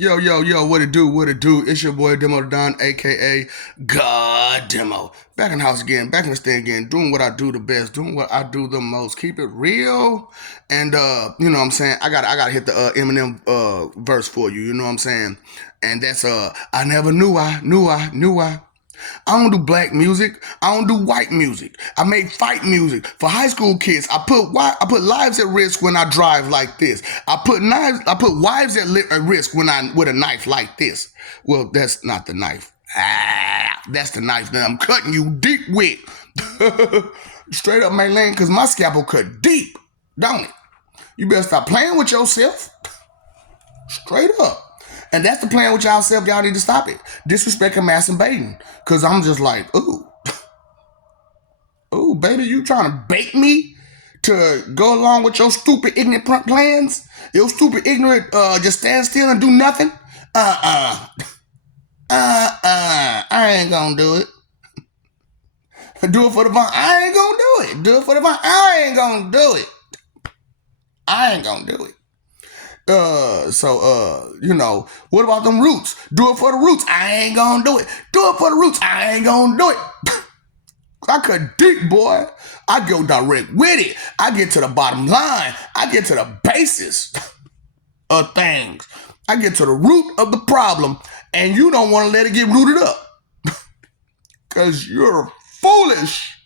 Yo, yo, yo, what it do, what it do? It's your boy Demo Don, aka God Demo. Back in the house again, back in the stand again, doing what I do the best, doing what I do the most. Keep it real. And you know what I'm saying? I gotta hit the Eminem verse for you, you know what I'm saying? And that's I never knew I. I don't do black music. I don't do white music. I make fight music for high school kids. I put lives at risk when I drive like this. I put wives at risk when I with a knife like this. Well, that's not the knife. That's the knife that I'm cutting you deep with. Straight up, my lane, because my scalpel cut deep, don't it? You better stop playing with yourself. Straight up. And that's the plan with y'all self. Y'all need to stop it. Disrespecting, masturbating. Because I'm just like, ooh, baby, you trying to bait me to go along with your stupid, ignorant plans? Your stupid, ignorant, just stand still and do nothing? I ain't gonna do it. Do it for the fun. I ain't gonna do it. Do it for the fun. I ain't gonna do it. I ain't gonna do it. You know, what about them roots? Do it for the roots. I ain't gonna do it. Do it for the roots. I ain't gonna do it. I cut deep, boy. I go direct with it. I get to the bottom line. I get to the basis of things. I get to the root of the problem, and you don't want to let it get rooted up. Because you're foolish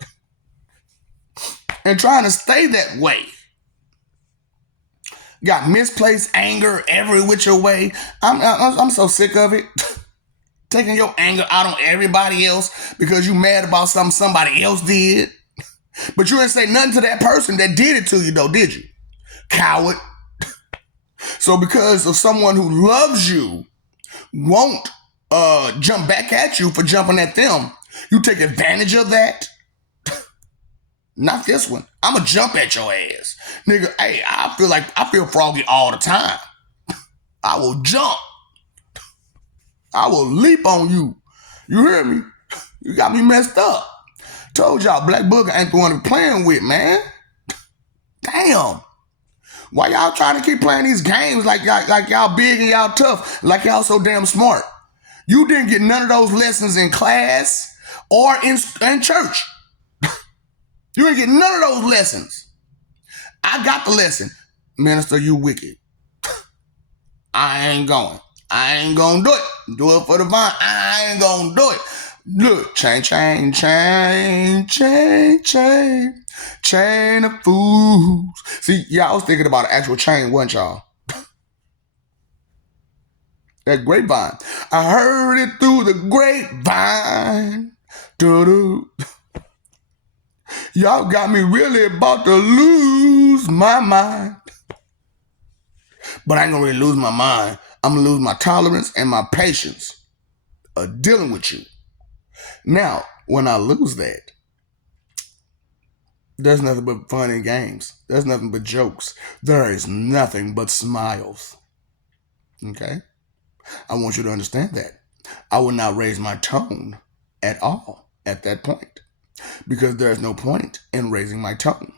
and trying to stay that way. Got misplaced anger every which way. I'm so sick of it. Taking your anger out on everybody else because you mad about something somebody else did. But you didn't say nothing to that person that did it to you though, did you? Coward. So because of someone who loves you won't jump back at you for jumping at them, you take advantage of that? Not this one. I'ma jump at your ass. Nigga, hey, I feel froggy all the time. I will jump. I will leap on you. You hear me? You got me messed up. Told y'all Black Booger ain't the one to be playing with, man. Damn. Why y'all trying to keep playing these games like y'all big and y'all tough, like y'all so damn smart? You didn't get none of those lessons in class or in church. You ain't get none of those lessons. I got the lesson. Minister, you wicked. I ain't going. I ain't gonna do it. Do it for the vine. I ain't gonna do it. Look, chain of fools. See, yeah, I was thinking about an actual chain, wasn't y'all? That grapevine. I heard it through the grapevine. Doo-doo. Y'all got me really about to lose my mind. But I ain't gonna really lose my mind. I'm gonna lose my tolerance and my patience of dealing with you. Now, when I lose that, there's nothing but fun and games. There's nothing but jokes. There is nothing but smiles. Okay? I want you to understand that. I will not raise my tone at all at that point because there's no point in raising my tone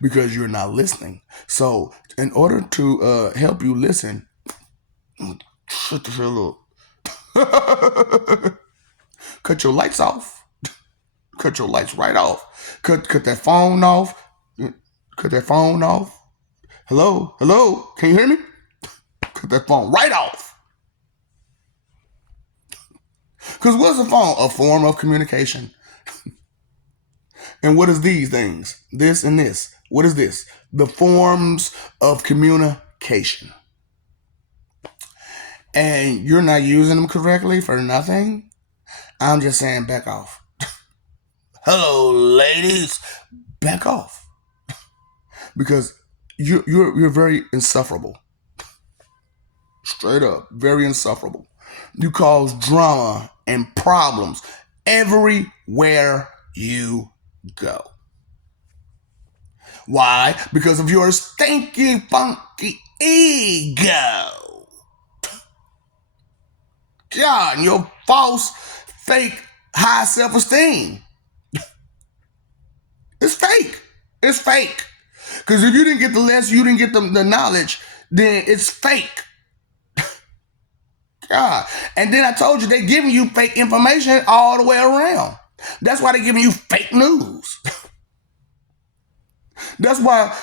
because you're not listening. So, in order to help you listen, shut the hell up. Cut your lights off. Cut your lights right off. Cut that phone off. Cut that phone off. Hello? Can you hear me? Cut that phone right off. Because what's a phone? A form of communication. And what is these things? This and this. What is this? The forms of communication. And you're not using them correctly for nothing? I'm just saying back off. Hello, ladies. Back off. Because you're very insufferable. Straight up, very insufferable. You cause drama and problems everywhere you go. Why? Because of your stinky, funky ego. God, and your false, fake, high self-esteem. It's fake. It's fake. Because if you didn't get the lesson, you didn't get the knowledge, then it's fake. God. And then I told you they giving you fake information all the way around. That's why they giving you fake news. That's why,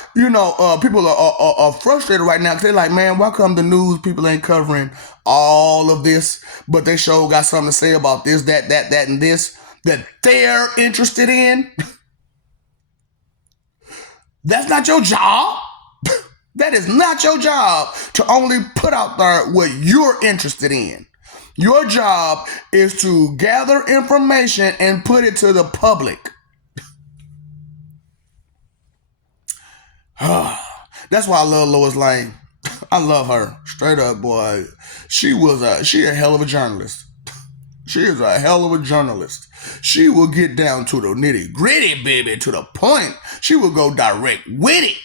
people are frustrated right now because they're like, man, why come the news people ain't covering all of this, but they sure got something to say about this, that, and this that they're interested in? That's not your job. That is not your job to only put out there what you're interested in. Your job is to gather information and put it to the public. That's why I love Lois Lane. I love her. Straight up, boy. She a hell of a journalist. She is a hell of a journalist. She will get down to the nitty gritty, baby, to the point. She will go direct with it.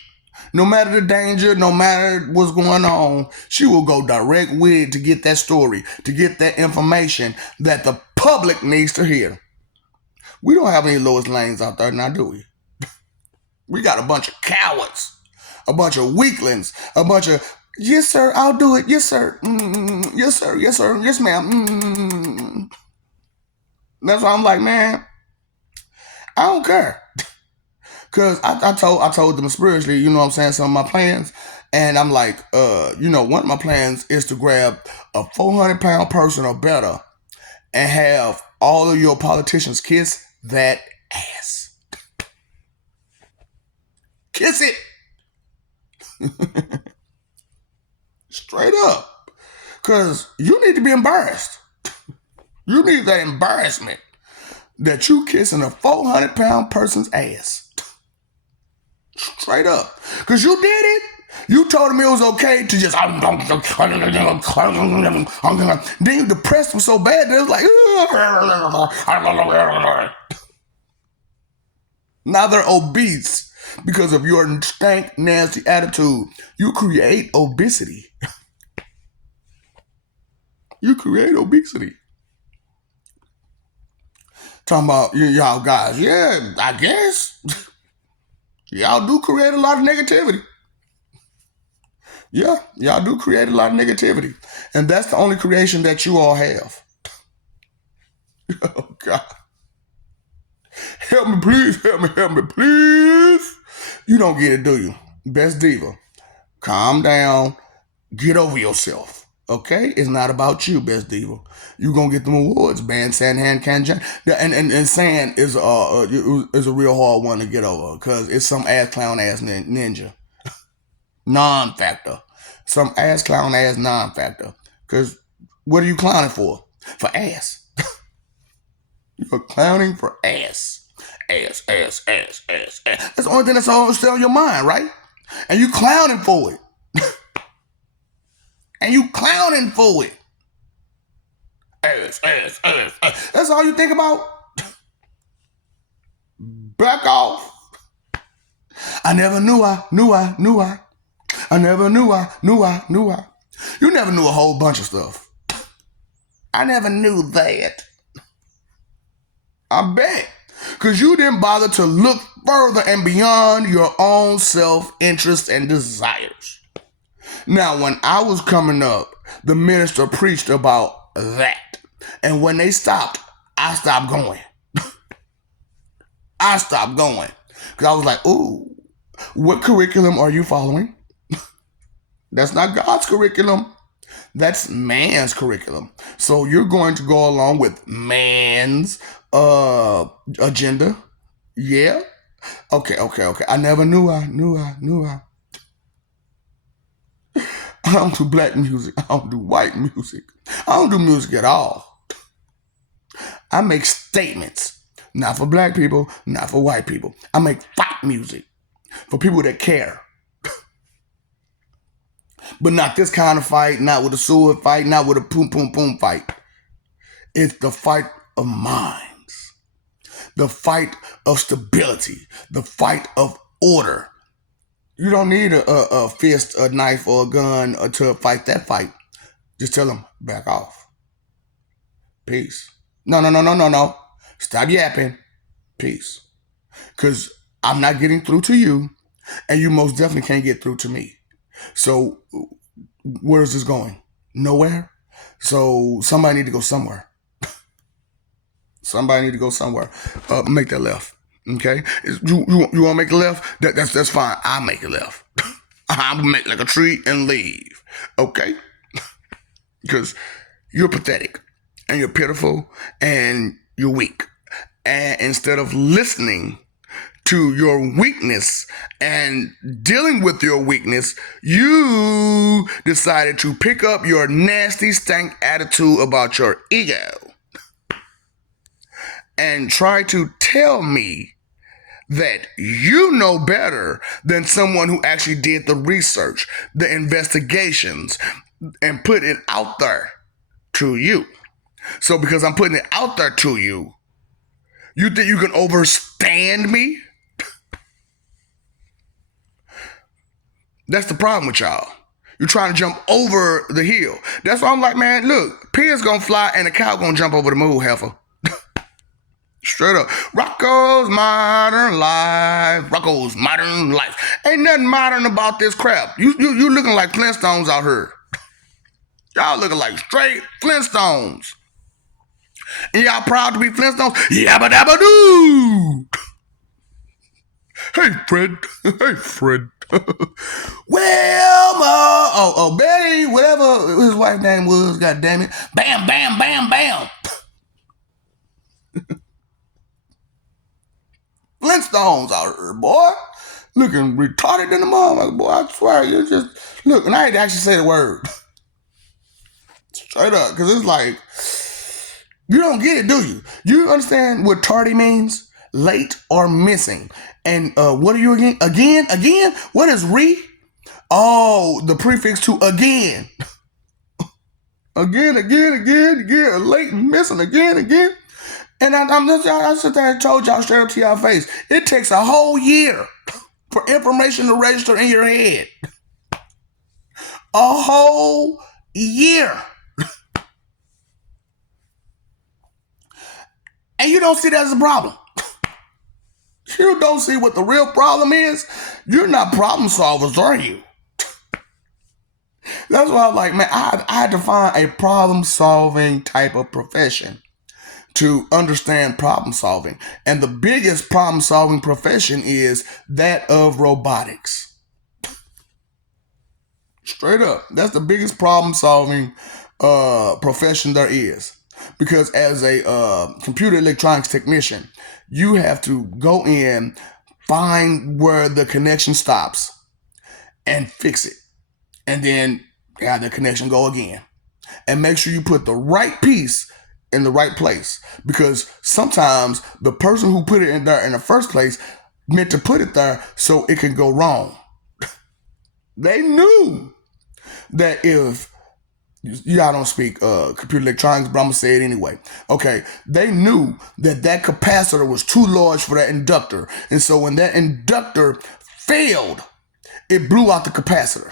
No matter the danger, no matter what's going on, she will go direct with it to get that story, to get that information that the public needs to hear. We don't have any Lois Lanes out there now, do we? We got a bunch of cowards, a bunch of weaklings, a bunch of, yes, sir, I'll do it. Yes, sir. Yes, sir. Yes, sir. Yes, ma'am. That's why I'm like, man, I don't care. Because I told them spiritually, you know what I'm saying, some of my plans. And I'm like, one of my plans is to grab a 400-pound person or better and have all of your politicians kiss that ass. Kiss it. Straight up. Because you need to be embarrassed. You need that embarrassment that you kissing a 400-pound person's ass. Straight up. Because you did it. You told him it was okay to just, then you depressed him so bad that it was like, now they're obese because of your stank, nasty attitude. You create obesity. You create obesity. Talking about y'all guys, yeah, I guess. Y'all do create a lot of negativity. Yeah, y'all do create a lot of negativity. And that's the only creation that you all have. Oh, God. Help me, please. Help me, please. You don't get it, do you? Best Diva. Calm down. Get over yourself. Okay? It's not about you, Best Diva. You're going to get them awards. Band, Sandhand, Kanjan. And Sand is a real hard one to get over because it's some ass clown ass ninja. Non-factor. Some ass clown ass non-factor. Because what are you clowning for? For ass. You're clowning for ass. Ass. That's the only thing that's always still on your mind, right? And you clowning for it. And you clowning for it. Ass. That's all you think about? Back off. I never knew I. I never knew I. You never knew a whole bunch of stuff. I never knew that. I bet. Because you didn't bother to look further and beyond your own self-interest and desires. Now, when I was coming up, the minister preached about that. And when they stopped, I stopped going. I stopped going. Because I was like, ooh, what curriculum are you following? That's not God's curriculum. That's man's curriculum. So you're going to go along with man's agenda? Yeah? Okay. I never knew I. I don't do black music. I don't do white music. I don't do music at all. I make statements. Not for black people, not for white people. I make fight music for people that care. But not this kind of fight, not with a sword fight, not with a boom fight. It's the fight of minds. The fight of stability. The fight of order. You don't need a fist, a knife, or a gun to fight that fight. Just tell them, back off. Peace. No. Stop yapping. Peace. Because I'm not getting through to you, and you most definitely can't get through to me. So where is this going? Nowhere? So somebody need to go somewhere. Somebody need to go somewhere. Make that left. Okay? You want to make a left? That's fine. I'll make a left. I'll make like a tree and leave. Okay? Because you're pathetic and you're pitiful and you're weak. And instead of listening to your weakness and dealing with your weakness, you decided to pick up your nasty stank attitude about your ego and try to tell me that you know better than someone who actually did the research, the investigations, and put it out there to you. So because I'm putting it out there to you, you think you can overstand me? That's the problem with y'all. You're trying to jump over the hill. That's why I'm like, man, look, pins gonna fly and a cow gonna jump over the moon, heifer. Straight up. Rocco's Modern Life. Rocco's Modern Life. Ain't nothing modern about this crap. You looking like Flintstones out here. Y'all looking like straight Flintstones. And y'all proud to be Flintstones? Yabba dabba doo. Hey, Fred. Hey, Fred. Wilma. Betty, whatever his wife's name was, god damn it. Bam, bam, bam, bam. Flintstones out here, boy. Looking retarded in the mom, boy. I swear, you just look. And I ain't actually say the word straight up, because it's like you don't get it, do you? You understand what tardy means? Late or missing. And what are you again? Again? What is re? Oh, the prefix to again. again. Late and missing again. And I sit there and told y'all straight up to y'all face, it takes a whole year for information to register in your head. A whole year. And you don't see that as a problem. You don't see what the real problem is. You're not problem solvers, are you? That's why I'm like, man, I had to find a problem solving type of profession to understand problem solving. And the biggest problem solving profession is that of robotics. Straight up. That's the biggest problem solving profession there is. Because as a computer electronics technician, you have to go in, find where the connection stops, and fix it. And then have the connection go again. And make sure you put the right piece in the right place, because sometimes the person who put it in there in the first place meant to put it there so it can go wrong. They knew that if y'all don't speak computer electronics, but I'm gonna say it anyway. Okay, they knew that that capacitor was too large for that inductor, and so when that inductor failed, it blew out the capacitor.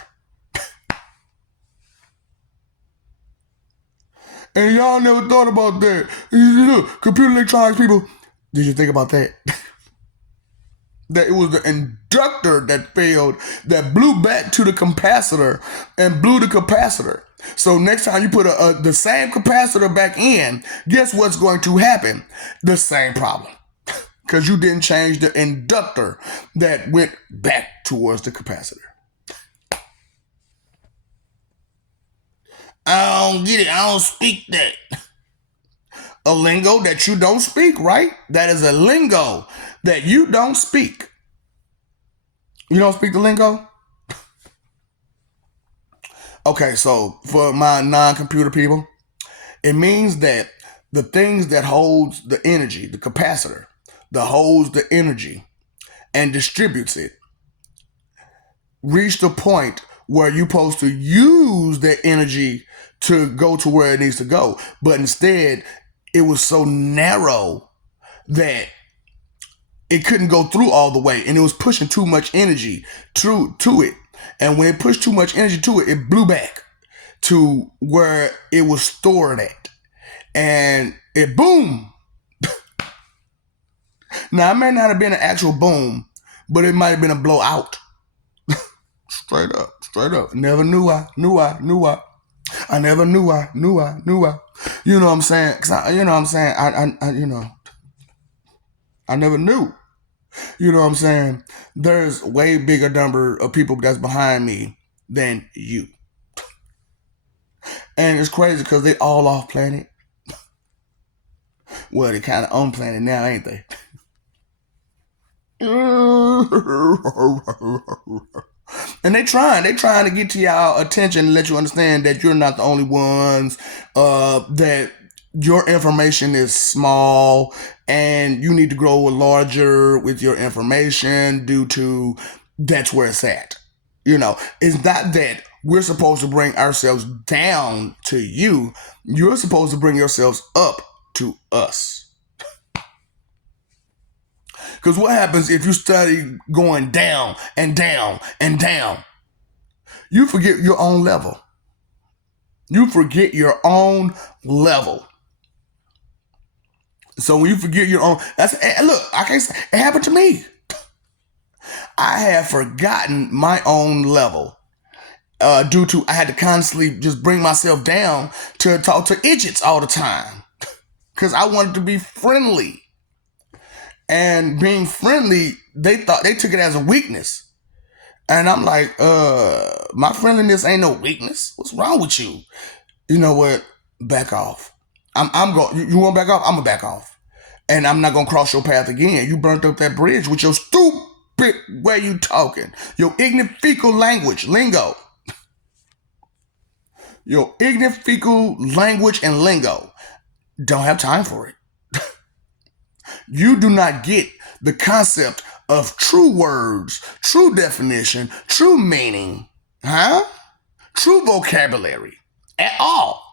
And y'all never thought about that. Look, computer electronics people, did you think about that? That it was the inductor that failed that blew back to the capacitor and blew the capacitor. So next time you put the same capacitor back in, guess what's going to happen? The same problem. Because you didn't change the inductor that went back towards the capacitor. I don't get it. I don't speak that. A lingo that you don't speak, right? That is a lingo that you don't speak. You don't speak the lingo? Okay, so for my non-computer people, it means that the things that holds the energy, the capacitor, that holds the energy and distributes it, reach the point where you're supposed to use that energy to go to where it needs to go. But instead, it was so narrow that it couldn't go through all the way, and it was pushing too much energy to it. And when it pushed too much energy to it, it blew back to where it was stored at. And it boom. Now, it may not have been an actual boom, but it might have been a blowout. Straight up. Never knew I. I never knew I. You know what I'm saying? You know what I'm saying? I never knew. You know what I'm saying? There's way bigger number of people that's behind me than you. And it's crazy because they all off planet. Well, they kind of on planet now, ain't they? And they trying to get to y'all attention and let you understand that you're not the only ones, that your information is small and you need to grow larger with your information due to that's where it's at. You know, it's not that we're supposed to bring ourselves down to you. You're supposed to bring yourselves up to us. Because what happens if you study going down and down and down? You forget your own level. You forget your own level. So when you forget your own, look, I can't say it happened to me. I have forgotten my own level due to I had to constantly just bring myself down to talk to idiots all the time because I wanted to be friendly. And being friendly, they took it as a weakness. And I'm like, my friendliness ain't no weakness. What's wrong with you? You know what? Back off. I'm going. You want to back off? I'm gonna back off. And I'm not gonna cross your path again. You burnt up that bridge with your stupid way you talking. Your ignorant fecal language, lingo. Your ignorant fecal language and lingo. Don't have time for it. You do not get the concept of true words, true definition, true meaning, true vocabulary at all.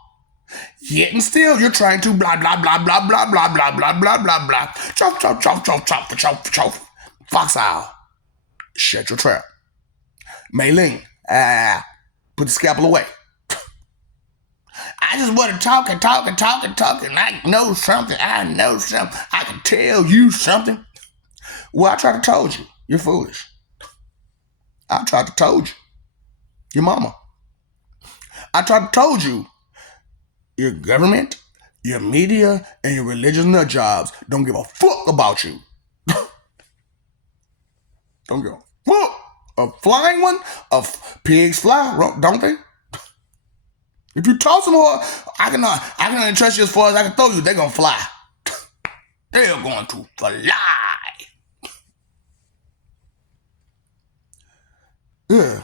Yet and still you're trying to blah, blah, blah, blah, blah, blah, blah, blah, blah, blah, blah. Chop, chop, chop, chop, chop, chop, chop. Fox owl. Shut your trap. Mei Ling. Put the scalpel away. I just want to talk and talk and talk and talk and I know something. I know something. I can tell you something. Well, I tried to told you. You're foolish. I tried to told you. Your mama. I tried to told you. Your government, your media, and your religious nut jobs don't give a fuck about you. Don't give a fuck. A flying one? Pigs fly, don't they? If you toss them hard, I can trust you as far as I can throw you. They're gonna fly. They're going to fly. Yeah.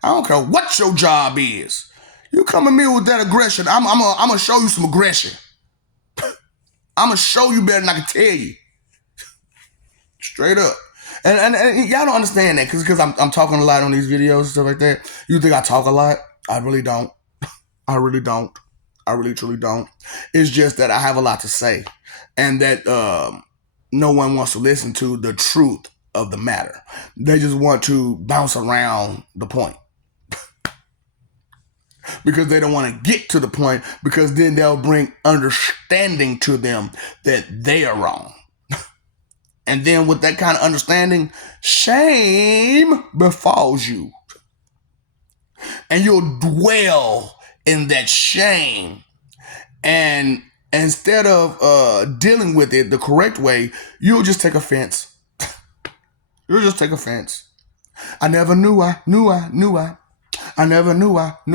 I don't care what your job is. You come at me with that aggression, I'm gonna show you some aggression. I'm gonna show you better than I can tell you. Straight up. And y'all don't understand that because I'm talking a lot on these videos and stuff like that. You think I talk a lot? I really don't. I really don't. I really truly don't. It's just that I have a lot to say and that no one wants to listen to the truth of the matter. They just want to bounce around the point. Because they don't want to get to the point because then they'll bring understanding to them that they are wrong. And then with that kind of understanding, shame befalls you. And you'll dwell in that shame. And instead of dealing with it the correct way, you'll just take offense. You'll just take offense. I never knew I. I never knew I. You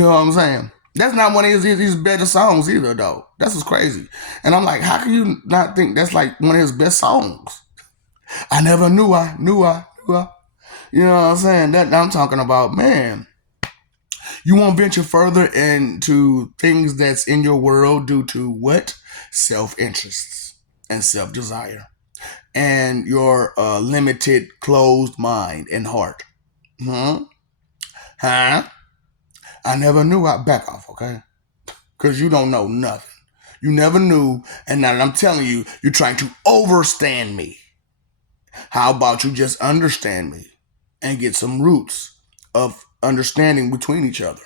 know what I'm saying? That's not one of his better songs either, though. That's what's crazy. And I'm like, how can you not think that's like one of his best songs? I never knew I. You know what I'm saying? That I'm talking about, man. You won't venture further into things that's in your world due to what? Self-interests and self-desire. And your limited, closed mind and heart. I never knew I'd back off, okay? Because you don't know nothing. You never knew, and now I'm telling you, you're trying to overstand me. How about you just understand me and get some roots of understanding between each other?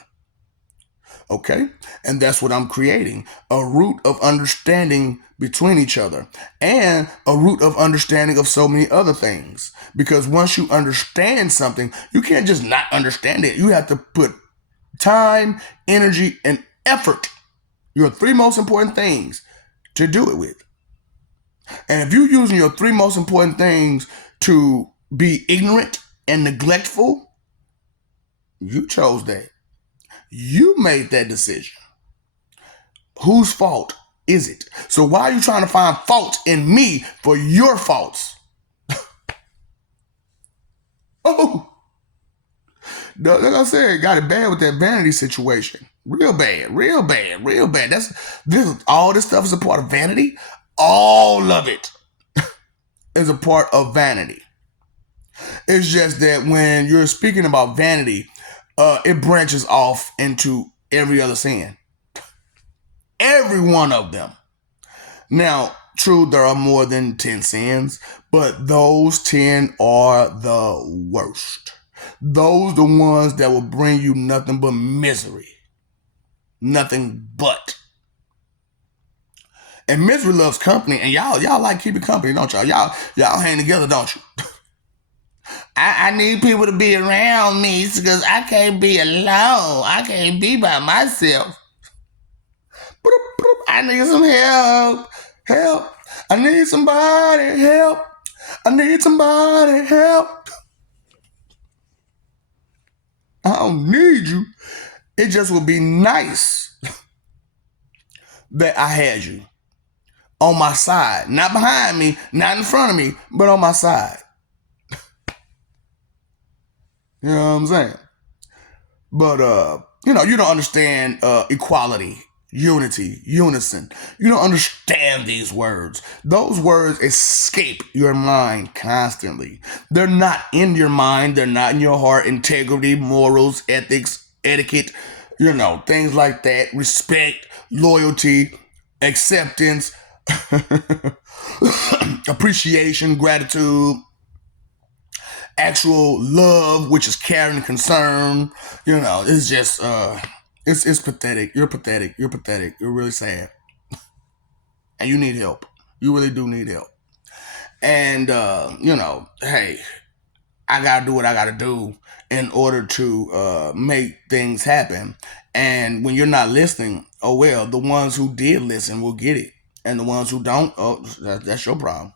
Okay? And that's what I'm creating. A root of understanding between each other. And a root of understanding of so many other things. Because once you understand something, you can't just not understand it. You have to put Time, energy, and effort. Your three most important things to do it with. And if you're using your three most important things to be ignorant and neglectful, you chose that. You made that decision. Whose fault is it? So why are you trying to find fault in me for your faults? Oh, like I said, got it bad with that vanity situation. Real bad, real bad, real bad. All this stuff is a part of vanity. All of it is a part of vanity. It's just that when you're speaking about vanity, it branches off into every other sin. Every one of them. Now, true, there are more than 10 sins, but those 10 are the worst. Those the ones that will bring you nothing but misery. Nothing but. And misery loves company, and y'all like keeping company, don't y'all? Y'all hang together, don't you? I need people to be around me because I can't be alone. I can't be by myself. I need some help. Help. I need somebody help. I need somebody help. I don't need you. It just would be nice that I had you on my side. Not behind me, not in front of me, but on my side. You know what I'm saying? But, you don't understand equality, unity, unison. You don't understand these words. Those words escape your mind constantly. They're not in your mind. They're not in your heart. Integrity, morals, ethics, etiquette, things like that. Respect, loyalty, acceptance, appreciation, gratitude, actual love, which is care and concern. It's just it's pathetic. You're pathetic. You're pathetic. You're really sad. And you need help. You really do need help. And hey, I gotta do what I gotta do in order to make things happen. And when you're not listening, oh well, the ones who did listen will get it. And the ones who don't, that's your problem.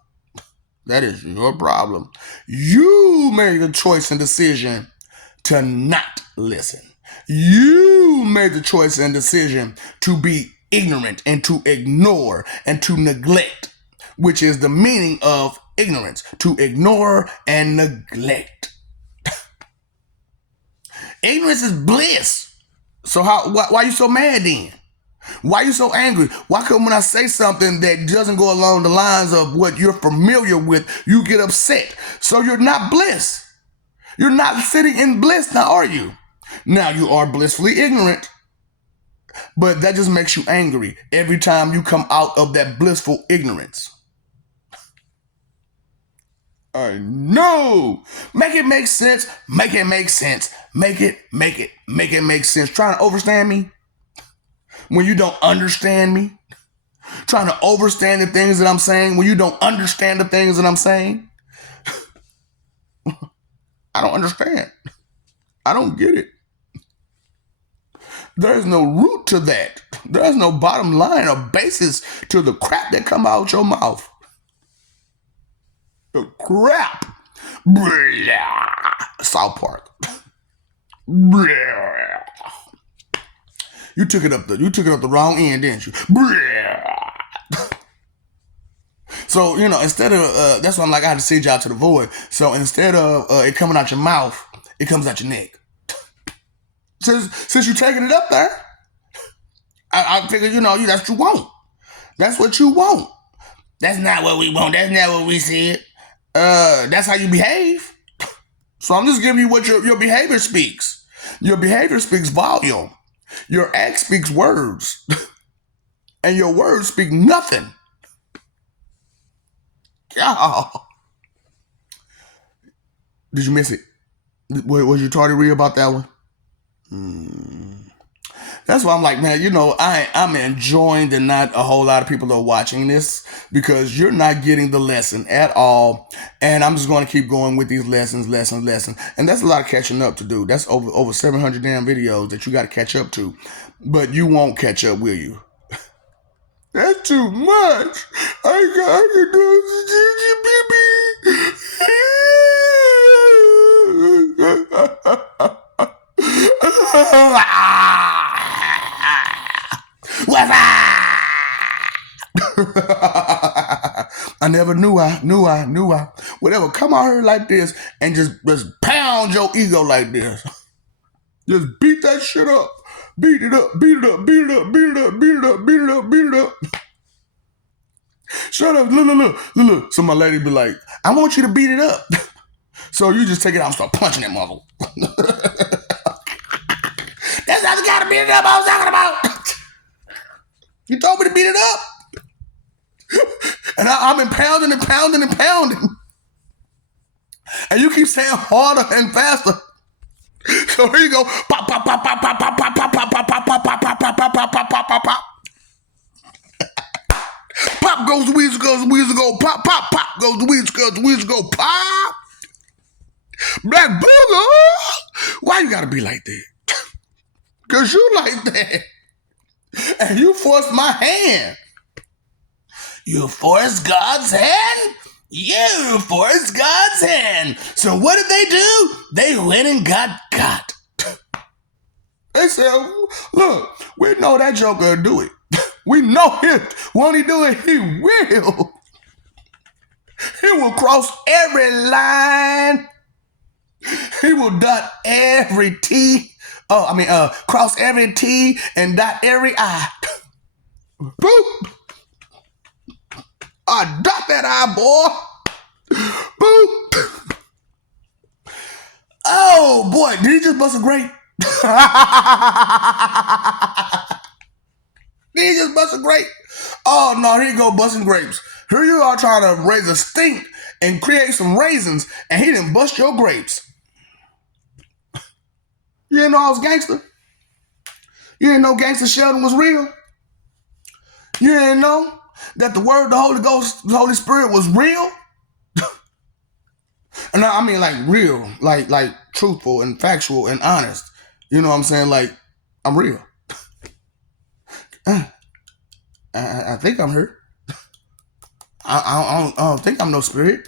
That is your problem. You made the choice and decision to not listen. You made the choice and decision to be ignorant and to ignore and to neglect, which is the meaning of ignorance, to ignore and neglect. Ignorance is bliss. So why are you so mad then? Why are you so angry? Why come when I say something that doesn't go along the lines of what you're familiar with, you get upset? So you're not bliss. You're not sitting in bliss now, are you? Now you are blissfully ignorant. But that just makes you angry every time you come out of that blissful ignorance. I know. Make it make sense. Make it make sense. Make it make sense. Trying to understand me when you don't understand me. Trying to understand the things that I'm saying when you don't understand the things that I'm saying. I don't understand. I don't get it. There's no root to that. There's no bottom line or basis to the crap that come out your mouth. The crap. Blah. South Park. Blah. You took it up the wrong end, didn't you? Blah. So, instead of, that's why I'm like, I had to send you out to the void. So instead of it coming out your mouth, it comes out your neck. Since you're taking it up there, I figured, that's what you want. That's what you want. That's not what we want. That's not what we said. That's how you behave. So I'm just giving you what your behavior speaks. Your behavior speaks volume. Your act speaks words. And your words speak nothing. God. Did you miss it? Was you tardy read about that one? That's why I'm like, man, I'm enjoying that not a whole lot of people are watching this because you're not getting the lesson at all. And I'm just going to keep going with these lessons. And that's a lot of catching up to do. That's over 700 damn videos that you got to catch up to. But you won't catch up, will you? That's too much. I can do What's I never knew I. Whatever, come out here like this and just pound your ego like this. Just beat that shit up. Beat it up. Shut up. Look. So my lady be like, I want you to beat it up. So you just take it out and start punching that mother. That's not the kind of beat it up I was talking about. You told me to beat it up. And I'm pounding. And you keep saying harder and faster. So here you go. Pop. Pop goes the weeds go. Pop goes the weeds go. Pop. Black booger. Why you gotta be like that? Cause you like that. And you forced my hand. You forced God's hand? You forced God's hand. So what did they do? They went and got. They said, look, we know that joker will do it. We know him. Won't he do it? He will. He will cross every line. He will dot every T. Cross every T and dot every I. Boop. I dot that I, boy. Boop. Oh, boy. Did he just bust a grape? Did he just bust a grape? Oh, no. Here you go busting grapes. Here you are trying to raise a stink and create some raisins, and he didn't bust your grapes. You didn't know I was gangster? You didn't know Gangster Sheldon was real? You didn't know that the word, the Holy Ghost, the Holy Spirit was real? And I mean like real, like truthful and factual and honest. You know what I'm saying? Like, I'm real. I think I'm here. I don't think I'm no spirit.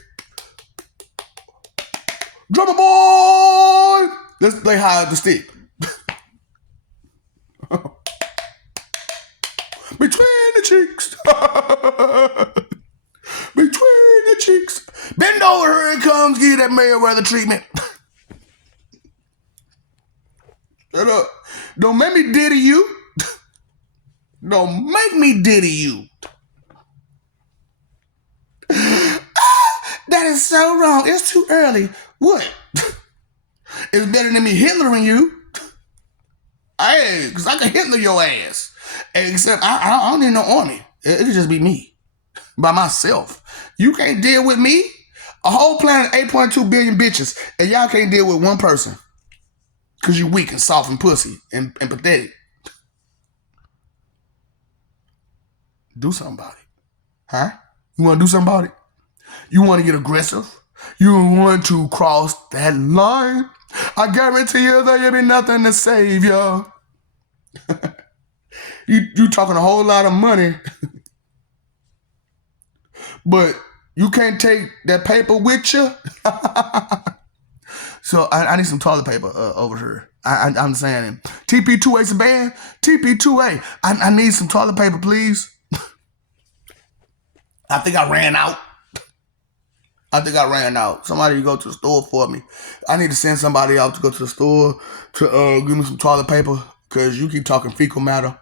Drummer boy! Let's play hide the stick. Between the cheeks. Between the cheeks. Bend over, here it comes. Give you that Mayweather treatment. Shut up. Don't make me diddy you. Don't make me diddy you. That is so wrong. It's too early. What? It's better than me Hitlering you. Hey, because I can Hitler your ass. Except I don't need no army. It'll just be me. By myself. You can't deal with me. A whole planet, 8.2 billion bitches. And y'all can't deal with one person. Because you weak and soft and pussy and pathetic. Do something about it. Huh? You want to do something about it? You want to get aggressive? You want to cross that line? I guarantee you there'll be nothing to save you. You talking a whole lot of money. But you can't take that paper with you? So I need some toilet paper over here. I'm saying TP2A's a band. TP2A. I need some toilet paper, please. I think I ran out. Somebody go to the store for me. I need to send somebody out to go to the store to give me some toilet paper because you keep talking fecal matter.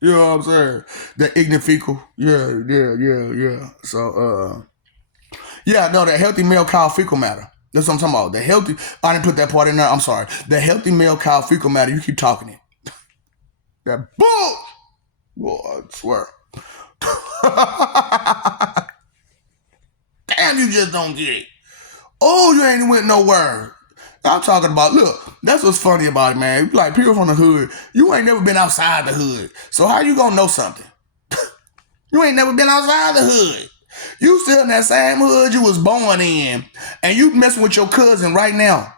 You know what I'm saying? That ignorant fecal. Yeah. So, that healthy male cow fecal matter. That's what I'm talking about. The healthy, I didn't put that part in there. I'm sorry. The healthy male cow fecal matter, you keep talking it. That bull. Boy, I swear. Damn, you just don't get it. Oh, you ain't went nowhere. I'm talking about, look, that's what's funny about it, man. Like, people from the hood, you ain't never been outside the hood. So how you gonna know something? You ain't never been outside the hood. You still in that same hood you was born in, and you messing with your cousin right now.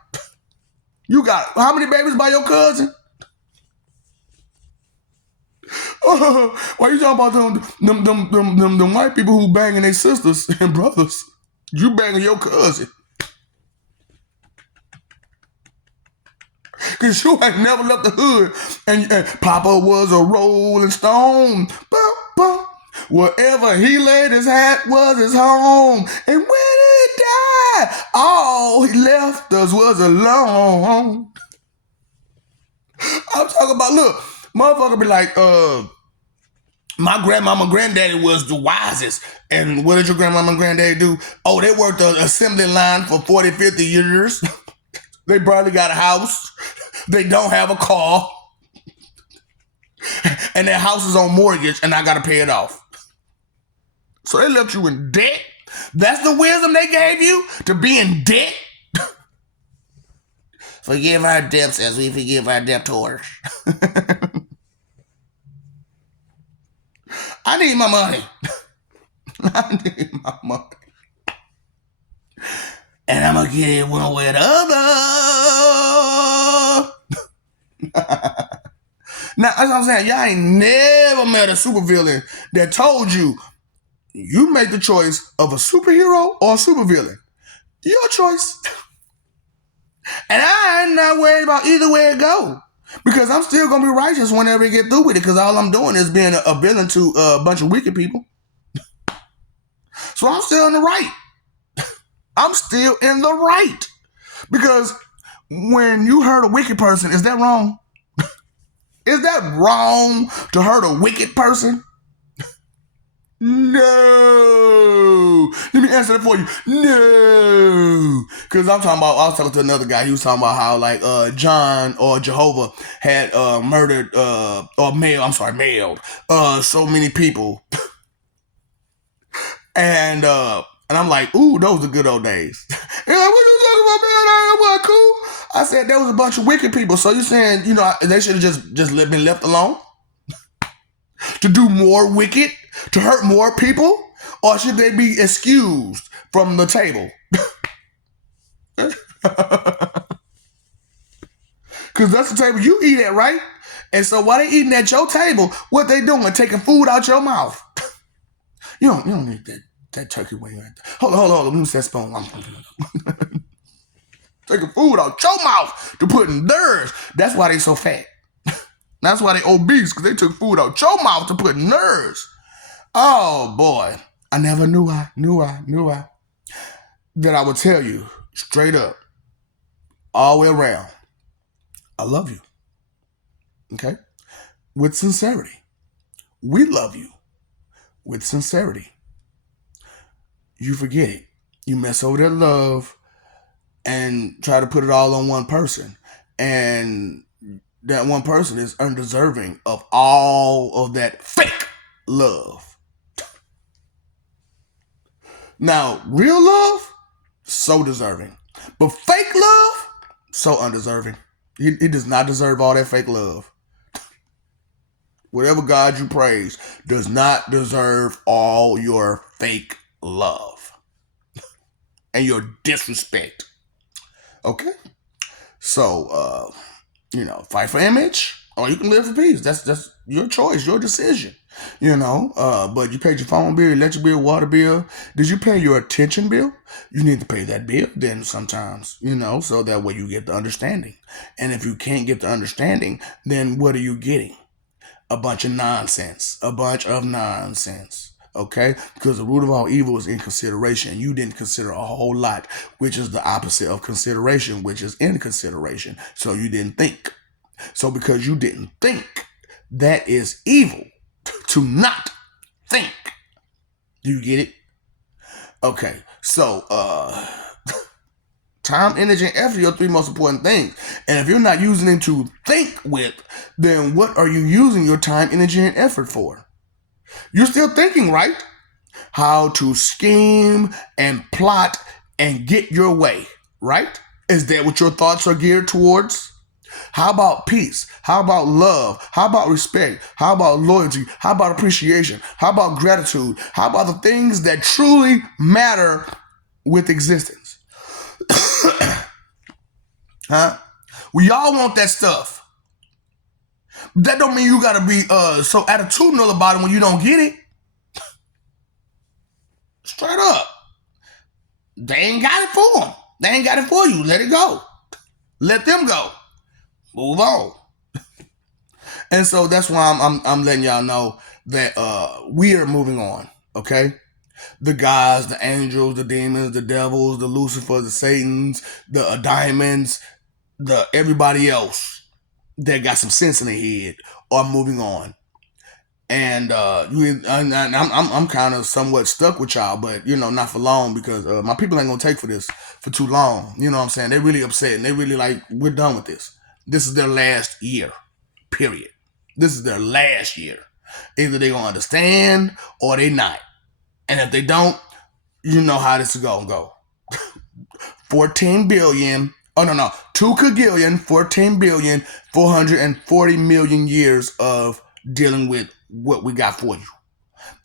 You got how many babies by your cousin? Why you talking about them white people who banging their sisters and brothers? You banging your cousin. Cause you ain't never left the hood. And Papa was a rolling stone. Bum, bum. Wherever he laid his hat was his home. And when he died, all he left us was alone. I'm talking about, look, motherfucker be like, my grandmama, granddaddy was the wisest. And what did your grandmama and granddaddy do? Oh, they worked the assembly line for 40, 50 years. They probably got a house. They don't have a car. And their house is on mortgage and I got to pay it off. So they left you in debt. That's the wisdom they gave you, to be in debt? Forgive our debts as we forgive our debtors. I need my money. I need my money. And I'm going to get it one way or the other. Now, that's what I'm saying. Y'all ain't never met a supervillain that told you, you make the choice of a superhero or a supervillain. Your choice. And I'm not worried about either way it go. Because I'm still going to be righteous whenever I get through with it. Because all I'm doing is being a villain to a bunch of wicked people. So I'm still in the right. I'm still in the right. Because when you hurt a wicked person, is that wrong? Is that wrong to hurt a wicked person? No. Let me answer that for you. No. Because I was talking to another guy. He was talking about how, like, John or Jehovah had mailed so mmany people. And I'm like, ooh, those are good old days. And like, what you talking about, man? That was cool. I said there was a bunch of wicked people. So you saying, they should have just been left alone? To do more wicked? To hurt more people? Or should they be excused from the table? Because that's the table you eat at, right? And so while they eating at your table, what they doing? Taking food out your mouth. You don't need that turkey wing right there. Hold on. Let me use that spoon. Taking food out your mouth to put in theirs. That's why they so fat. That's why they obese, because they took food out your mouth to put in theirs. Oh, boy. I never knew that I would tell you straight up, all the way around, I love you. Okay? With sincerity. We love you. With sincerity. You forget it. You mess over that love and try to put it all on one person. And that one person is undeserving of all of that fake love. Now, real love, so deserving. But fake love, so undeserving. He does not deserve all that fake love. Whatever God you praise does not deserve all your fake love and your disrespect. Okay? So, fight for image or you can live for peace. That's your choice, your decision. But you paid your phone bill, electric bill, water bill. Did you pay your attention bill? You need to pay that bill then sometimes, so that way you get the understanding. And if you can't get the understanding, then what are you getting? A bunch of nonsense. Okay? Because the root of all evil is inconsideration. You didn't consider a whole lot, which is the opposite of consideration, which is inconsideration. So you didn't think. So because you didn't think, that is evil. To not think. Do you get it? Okay. So, time, energy, and effort are your three most important things. And if you're not using them to think with, then what are you using your time, energy, and effort for? You're still thinking, right? How to scheme and plot and get your way, right? Is that what your thoughts are geared towards? How about peace? How about love? How about respect? How about loyalty? How about appreciation? How about gratitude? How about the things that truly matter with existence? Huh? We all want that stuff. But that don't mean you gotta be so attitudinal about it when you don't get it. Straight up. They ain't got it for them. They ain't got it for you. Let it go. Let them go. Move on. And so that's why I'm letting y'all know that we are moving on. Okay? The gods, the angels, the demons, the devils, the Lucifers, the Satans, the diamonds, the everybody else that got some sense in their head are moving on. And I'm kind of somewhat stuck with y'all, but not for long, because my people ain't gonna take for this for too long. You know what I'm saying? They really upset, and they really like, we're done with this. This is their last year, period. This is their last year. Either they gonna understand or they not. And if they don't, you know how this is gonna go. 14 billion. Oh no, 2 kagillion, 14 billion, 440 million years of dealing with what we got for you.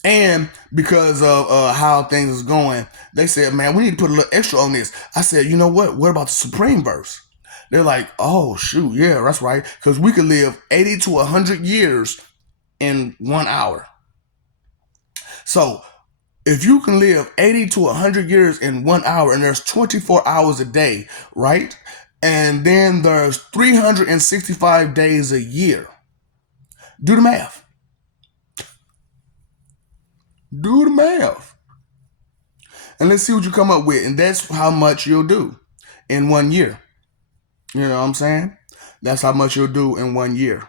And because of how things is going, they said, man, we need to put a little extra on this. I said, you know what? What about the Supreme Verse? They're like, oh, shoot, yeah, that's right. Because we could live 80 to 100 years in 1 hour. So if you can live 80 to 100 years in 1 hour, and there's 24 hours a day, right? And then there's 365 days a year. Do the math. Do the math. And let's see what you come up with. And that's how much you'll do in 1 year. You know what I'm saying? That's how much you'll do in 1 year.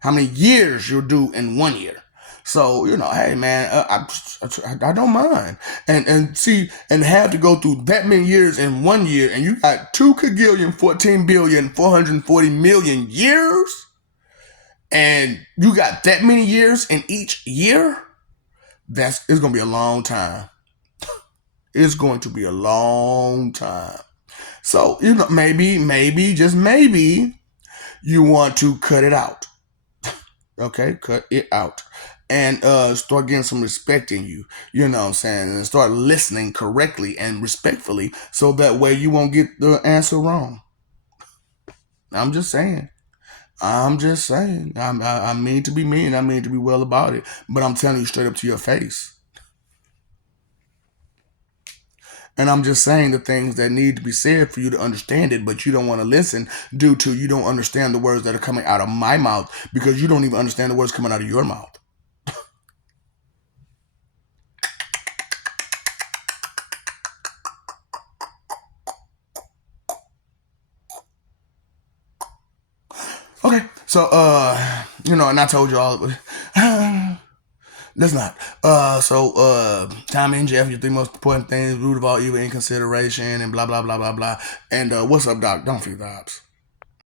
How many years you'll do in 1 year. So, hey, man, I don't mind. And see, and have to go through that many years in 1 year, and you got 2 kagillion, 14 billion, 440 million years, and you got that many years in each year, it's going to be a long time. It's going to be a long time. So, maybe, just maybe, you want to cut it out. Okay, cut it out. And start getting some respect in you. You know what I'm saying? And start listening correctly and respectfully, so that way you won't get the answer wrong. I'm just saying. I mean to be mean. I mean to be well about it. But I'm telling you straight up to your face. And I'm just saying the things that need to be said for you to understand it, but you don't want to listen due to you don't understand the words that are coming out of my mouth, because you don't even understand the words coming out of your mouth. Okay, so and I told you all, let's not. Tommy and Jeff, your 3 most important things: root of all evil, inconsideration, and blah blah blah blah blah. And what's up, Doc? Don't forget the ops.